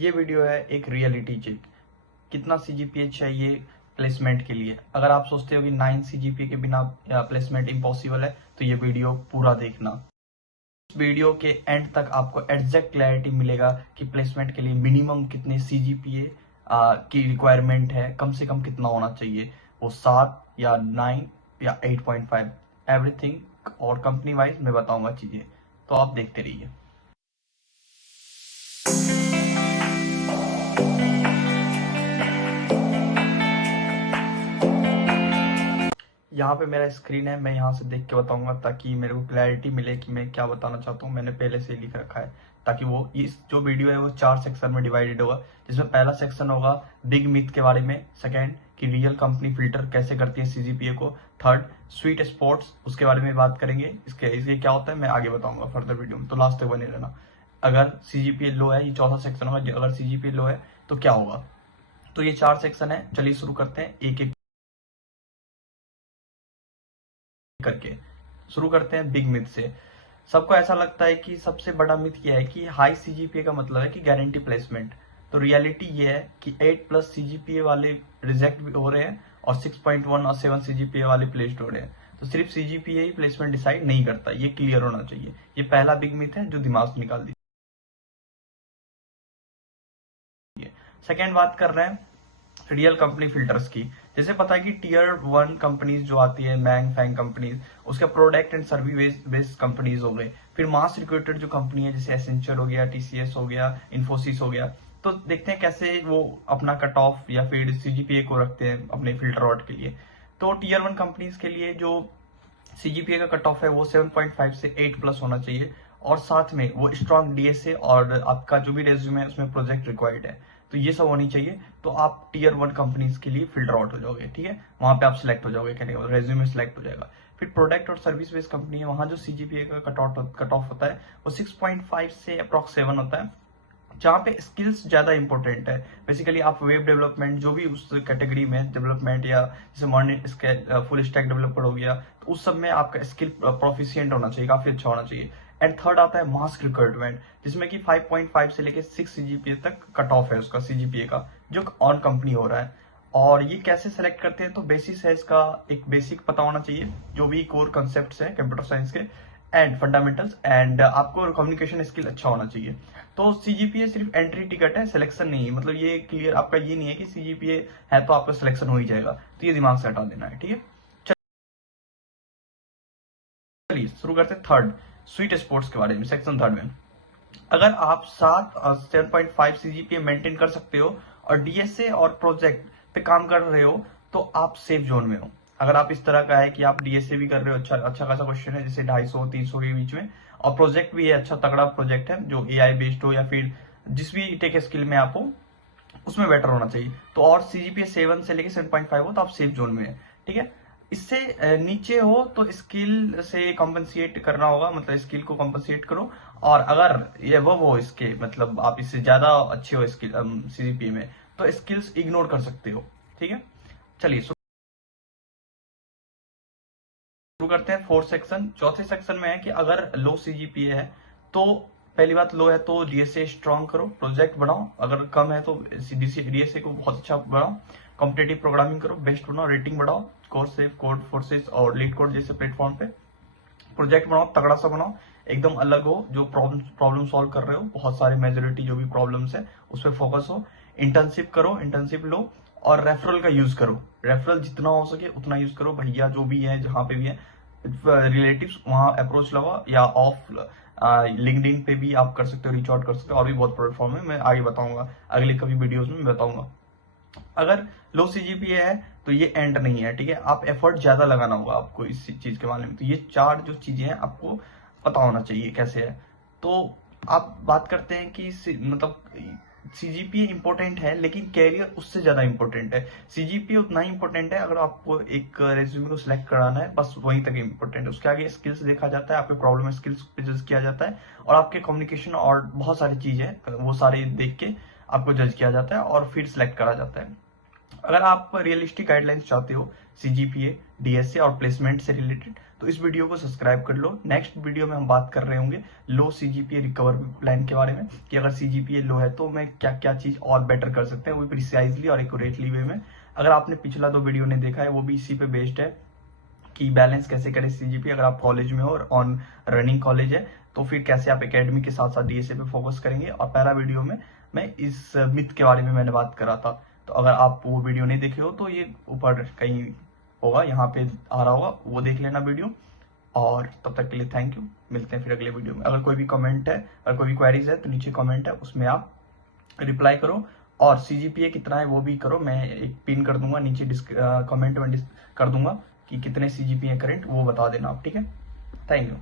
ये वीडियो है एक रियलिटी चेक। कितना सीजीपीए चाहिए प्लेसमेंट के लिए। अगर आप सोचते हो कि 9 सीजीपीए के बिना प्लेसमेंट इम्पॉसिबल है तो ये वीडियो पूरा देखना। इस वीडियो के एंड तक आपको एग्जैक्ट क्लैरिटी मिलेगा कि प्लेसमेंट के लिए मिनिमम कितने सीजीपीए की रिक्वायरमेंट है, कम से कम कितना होना चाहिए, वो 7 या 9 या 8.5 एवरीथिंग, और कंपनी वाइज मैं बताऊंगा चीजें, तो आप देखते रहिए। यहाँ पे मेरा स्क्रीन है, मैं यहाँ से देख के बताऊंगा ताकि मेरे को क्लैरिटी मिले कि मैं क्या बताना चाहता हूँ। मैंने पहले से ही लिख रखा है ताकि वो इस जो वीडियो है वो 4 सेक्शन में डिवाइडेड होगा, जिसमें पहला सेक्शन होगा बिग मिथ के बारे में, सेकंड कि रियल कंपनी फिल्टर कैसे करती है सीजीपीए को, थर्ड स्वीट स्पॉट्स उसके बारे में बात करेंगे, इसके क्या होता है मैं आगे बताऊंगा फर्दर वीडियो में, तो लास्ट तक बने रहना। अगर सीजीपीए लो है, ये चौथा सेक्शन होगा, अगर सीजीपीए लो है तो क्या होगा। तो ये 4 सेक्शन है, चलिए शुरू करते हैं एक एक करके। शुरू करते हैं बिग मिथ से। सबको ऐसा लगता है कि सबसे बड़ा मिथ यह है कि हाई सीजीपीए का मतलब है कि गारंटी प्लेसमेंट। तो रियलिटी ये है कि 8+ सीजीपीए वाले रिजेक्ट भी हो रहे हैं और 6.1 और 7 सीजीपीए वाले प्लेस्ड हो रहे हैं। तो सिर्फ सीजीपीए ही प्लेसमेंट डिसाइड नहीं करता, ये क्लियर होना चाहिए। ये पहला बिग मिथ है जो दिमाग से निकाल दीजिए। सेकेंड बात कर रहे हैं रियल कंपनी फिल्टर्स की। जैसे पता है कि टियर 1 कंपनीज जो आती है, बैंक फैंग कंपनीज, उसके product and service based companies हो गए। फिर मास रिक्रूटेड जो कंपनी है जैसे एसेंचर हो गया, टीसीएस हो गया, इन्फोसिस हो गया। तो देखते हैं कैसे वो अपना कट ऑफ या फिर सीजीपीए को रखते हैं अपने फिल्टर आउट के लिए। तो टियर 1 कंपनीज के लिए जो सीजीपीए का कट ऑफ है वो 7.5 से 8+ होना चाहिए, और साथ में वो स्ट्रॉन्ग डीएसए और आपका जो भी रेज्यूमे है उसमें प्रोजेक्ट रिक्वायर्ड है, तो ये सब होनी चाहिए। तो आप टियर 1 कंपनीज के लिए फिल्टर आउट हो जाओगे, ठीक है, वहां पे आप सिलेक्ट हो जाओगे, कहने का रेज्यूमे सिलेक्ट हो जाएगा। फिर प्रोडक्ट और सर्विस बेस्ड कंपनी है, वहां जो सीजीपीए का कट ऑफ होता है वो 6.5 से अप्रॉक्स 7 होता है, जहाँ पे स्किल्स ज्यादा इंपॉर्टेंट है। बेसिकली आप वेब डेवलपमेंट जो भी उस कैटेगरी में डेवलपमेंट, या जैसे मॉडर्न फुल स्टैक डेवलपर हो गया, तो उस सब में आपका स्किल प्रोफिशिएंट होना चाहिए, काफी अच्छा होना चाहिए। एंड थर्ड आता है मास रिक्रूटमेंट, जिसमें कि 5.5 से लेके 6 सीजीपीए तक कट ऑफ है उसका सीजीपीए का, जो ऑन कंपनी हो रहा है। और ये कैसे सेलेक्ट करते हैं, तो बेसिस है इसका, एक बेसिक पता होना चाहिए जो भी कोर कंसेप्ट है कंप्यूटर साइंस के, एंड फंडामेंटल्स, एंड आपको कम्युनिकेशन स्किल अच्छा होना चाहिए। तो सीजीपीए सिर्फ एंट्री टिकट है, सिलेक्शन नहीं है। मतलब ये क्लियर आपका ये नहीं है कि सीजीपीए है तो आपका सिलेक्शन हो ही जाएगा, तो ये दिमाग से हटा देना है, ठीक है। चलिए शुरू करते हैं थर्ड स्वीट स्पोर्ट्स के बारे में, सेक्शन थर्ड में। अगर आप 7.5 सीजीपीए मेंटेन कर सकते हो और डीएसए और प्रोजेक्ट पे काम कर रहे हो तो आप सेफ जोन में हो। अगर आप इस तरह का है कि आप डीएसए भी कर रहे हो, अच्छा अच्छा खासा क्वेश्चन है जैसे 250-300 के बीच में, और प्रोजेक्ट भी है अच्छा तगड़ा प्रोजेक्ट है जो एआई बेस्ड हो या फिर जिस भी टेक स्किल में आप हो उसमें बेटर होना चाहिए, तो और सीजीपीए 7 से लेके 7.5 हो तो आप सेफ जोन में है, ठीक है। इससे नीचे हो तो स्किल से कॉम्पनसेट करना होगा, मतलब स्किल को कॉम्पनसेट करो। और अगर ये वो इसके मतलब आप इससे ज्यादा अच्छे हो स्किल सीजीपीए में, तो स्किल्स इग्नोर कर सकते हो, ठीक है। चलिए शुरू करते हैं फोर्थ सेक्शन। चौथे सेक्शन में है कि अगर लो सीजीपीए है तो पहली बात लो है तो डीएसए स्ट्रॉन्ग करो, प्रोजेक्ट बनाओ। अगर कम है तो डीएसए को बहुत अच्छा बनाओ, कॉम्पिटेटिव प्रोग्रामिंग करो, बेस्ट बनाओ, रेटिंग बढ़ाओ, कोर्सेफ, कोड फोर्सेस और लीड कोड जैसे प्लेटफॉर्म पे प्रोजेक्ट बनाओ, तगड़ा सा बनाओ, एकदम अलग हो, जो प्रॉब्लम सॉल्व कर रहे हो, बहुत सारे मेजोरिटी जो भी प्रॉब्लम्स है उस पर फोकस हो। इंटर्नशिप करो, इंटर्नशिप लो, और रेफरल का यूज करो। रेफरल जितना हो सके उतना यूज करो, भैया जो भी है जहां पे भी है रिलेटिव्स वहां अप्रोच लगाओ, या ऑफ लिंक्डइन पे भी आप कर सकते हो, रीच आउट कर सकते हो, और भी बहुत प्लेटफॉर्म है, मैं आगे बताऊंगा अगले कभी वीडियोस में बताऊंगा। अगर लो सीजीपीए है तो ये एंड नहीं है, ठीक है, आप एफर्ट ज्यादा लगाना होगा आपको इस चीज के बारे में। तो ये 4 जो चीजें हैं आपको पता होना चाहिए कैसे है। तो आप बात करते हैं कि मतलब सीजीपीए इंपॉर्टेंट है लेकिन कैरियर उससे ज्यादा इंपॉर्टेंट है। सीजीपीए उतना ही इंपॉर्टेंट है अगर आपको एक रेज्यूमे को सिलेक्ट कराना है, बस वहीं तक इंपॉर्टेंट है। उसके आगे स्किल्स देखा जाता है, आपके प्रॉब्लम स्किल्स पे जज किया जाता है, और आपके कम्युनिकेशन और बहुत सारी चीजें वो सारे देख के आपको जज किया जाता है और फिर सिलेक्ट करा जाता है। अगर आप रियलिस्टिक गाइडलाइंस चाहते हो CGPA, DSA और प्लेसमेंट से रिलेटेड। तो इस वीडियो को सब्सक्राइब कर लो। नेक्स्ट वीडियो में हम बात कर रहे होंगे लो CGPA रिकवर प्लान के बारे में, कि अगर CGPA लो है तो मैं क्या क्या चीज और बेटर कर सकते हैं, वो प्रिसाइजली और एक्यूरेटली वे में। अगर आपने पिछला 2 वीडियो नहीं देखा है, वो भी इसी पे बेस्ड है कि बैलेंस कैसे करें CGPA अगर आप कॉलेज में हो और ऑन रनिंग कॉलेज है, तो फिर कैसे आप एकेडमी के साथ साथ DSA पे फोकस करेंगे। और पहला वीडियो में मैं इस मिथ के बारे में मैंने बात करा था, तो अगर आप वो वीडियो नहीं देखे हो तो ये ऊपर कहीं होगा, यहाँ पे आ रहा होगा, वो देख लेना वीडियो। और तब तक के लिए थैंक यू, मिलते हैं फिर अगले वीडियो में। अगर कोई भी कमेंट है, अगर कोई भी क्वेरीज है तो नीचे कमेंट है, उसमें आप रिप्लाई करो। और CGPA कितना है वो भी करो, मैं एक पिन कर दूंगा नीचे कमेंट में कर दूंगा कि कितने CGPA करंट, वो बता देना आप, ठीक है। Thank you.